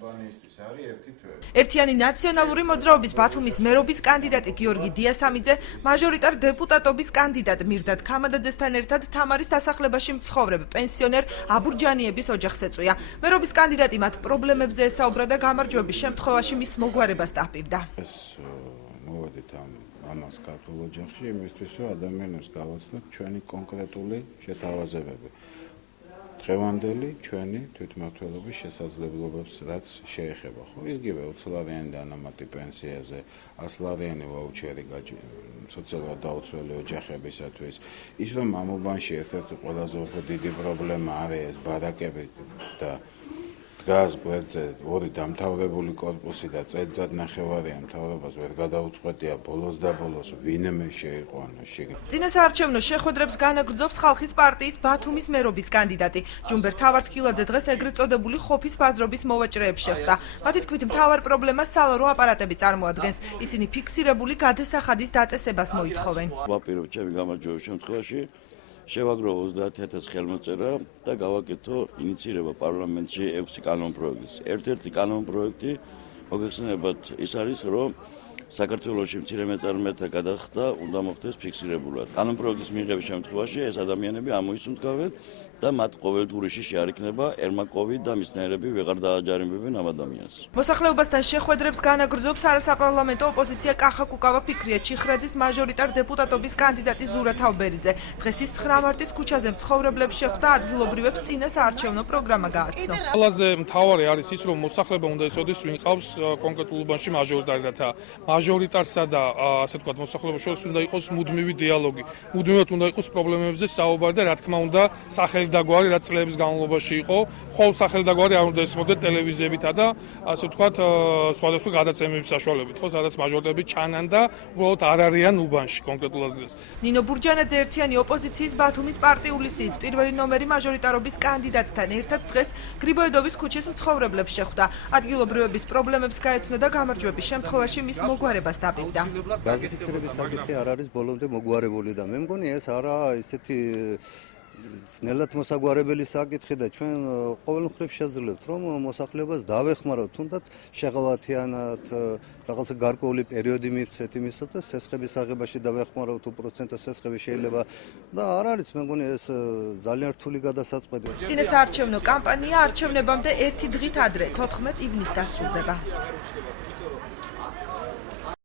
კამპანიისთვის არის ერთი თვე. ერთიანი ნაციონალური მოძრაობის ბათუმის მერობის კანდიდატი გიორგი დიასამიძე, მაჟორიტარ დეპუტატობის კანდიდატ მირდად ქამადაძესთან ერთად თამარის დასახლებაში მცხოვრებ პენსიონერ აბურჯანიების ოჯახს ეწვია. მერობის კანდიდატი მათ პრობლემებზე ესაუბრა და გამარჯვების შემთხვევაში მის მოგვარებას დაჰპირდა. ეს მოვედით ამას ქართულ ოჯახში იმისთვის, რომ ადამიანებს გავაცნოთ ჩვენი კონკრეტული შეთავაზებები. დღევანდელი ჩვენი თვითმმართველობის შესაძლებლობებს რაც შეეხება, ხო, იგივე 20 ლარიანი დანამატი პენსიაზე, 100 ლარიანი ვაუჩერი სოციალურად დაუცველი ოჯახებისათვის. ის რომ ამ უბანში ერთ-ერთი ყველაზე უფრო დიდი პრობლემა არის ეს ბარაკები და დგას გვერდზე ორი დამთავრებული კორპუსი და წელიწადნახევარია მთავრობას ვერ გადაუწყვეტია ბოლოს და ბოლოს ვინმე შეიყვანოს შიგნით. წინასაარჩევნო შეხვედრებს განაგრძობს ხალხის პარტიის ბათუმის მერობის კანდიდატი. ჯუმბერ თავართქილაძე დღეს ეგრეთ წოდებული ხოფის ბაზრობის მოვაჭრეებს შეხვდა. მათი თქმით, მთავარ პრობლემას სალარო აპარატები წარმოადგენს. ისინი ფიქსირებული გადასახადის დაწესებას მოითხოვენ. ვაპირებ ჩემი გამარჯვების შემთხვევაში შევაგრო 30,000 ხელმოწერა და გავაკეთო ინიციირება პარლამენტში 6 კანონპროექტის. ერთ-ერთი კანონპროექტი მოგეხსენებათ ის არის, რომ საქართველოში მცირე მეწარმეთა გადახდა უნდა მოხდეს ფიქსირებულად. კანონპროექტის მიღების შემთხვევაში ეს ადამიანები ამოისუნთქავენ და მათ ყოველდღიური შიში არ იქნება ერმაკოვი და მისნაირები ვეღარ დააჯარიმებენ ამ ადამიანს. მოსახლეობასთან შეხვედრებს განაგრძობს არასაპარლამენტო ოპოზიცია კახა კუკავა ფიქრია ჩიხრაძის მაჟორიტარ დეპუტატობის კანდიდატი ზურა თავბერიძე. დღეს ის 9 მარტის ქუჩაზე მცხოვრებლებს შეხვდა, ადგილობრივებს წინასაარჩევნო პროგრამა გააცნო. ყველაზე მთავარი არის ის, რომ მოსახლეობა უნდა იცოდეს, ვინ ყავს კონკრეტულ უბანში მაჟორიტარი და მაჟორიტარსა და ასე ვთქვათ, მოსახლეობის შორის უნდა იყოს მუდმივი დიალოგი. მუდმივად უნდა იყოს პრობლემებზე საუბარი და რა თქმა უნდა სახელდაგვარი რაც წლების განმავლობაში იყო, ხოლმე სახელდაგვარი არ უნდა ესმოდეთ ტელევიზიებითა და ასე ვთქვათ, სხვადასხვა გადაცემების საშუალებით, ხო, სადაც მაჟორიტარები ჩანან და უბრალოდ არ არიან უბანში კონკრეტულად დღეს. ნინო ბურჯანაძე ერთიანი ოპოზიციის ბათუმის პარტიული სიის პირველი ნომერი მაჟორიტარობის კანდიდატთან ერთად დღეს გრიბოედოვის ქუჩის მცხოვრებლებს შეხვდა. ადგილობრივების პრობლემებს გაეცნო და გამარჯვების შემთხვევაში მის მოგვარებას დაპირდა. გაზიფიცირების საკითხი არ არის ბოლომდე მოგვარებული და მე მგონი ეს არა ისეთი ძნელად მოსაგვარებელი საკითხი და ჩვენ ყოველ მხრივ შეძლებთ რომ მოსახლეობას დავეხმაროთ, თუნდაც შეღავათიანად რაღაცა გარკვეული პერიოდი მივცეთ იმისა და სესხების აღებაში დავეხმაროთ უპროცენტო სესხები შეიძლება და არ არის მე მგონი ეს ძალიან რთული გადასაწყვეტი. წინასაარჩევნო კამპანია არჩევნებამდე 1 დღით ადრე 14 ივნისს დასრულდება.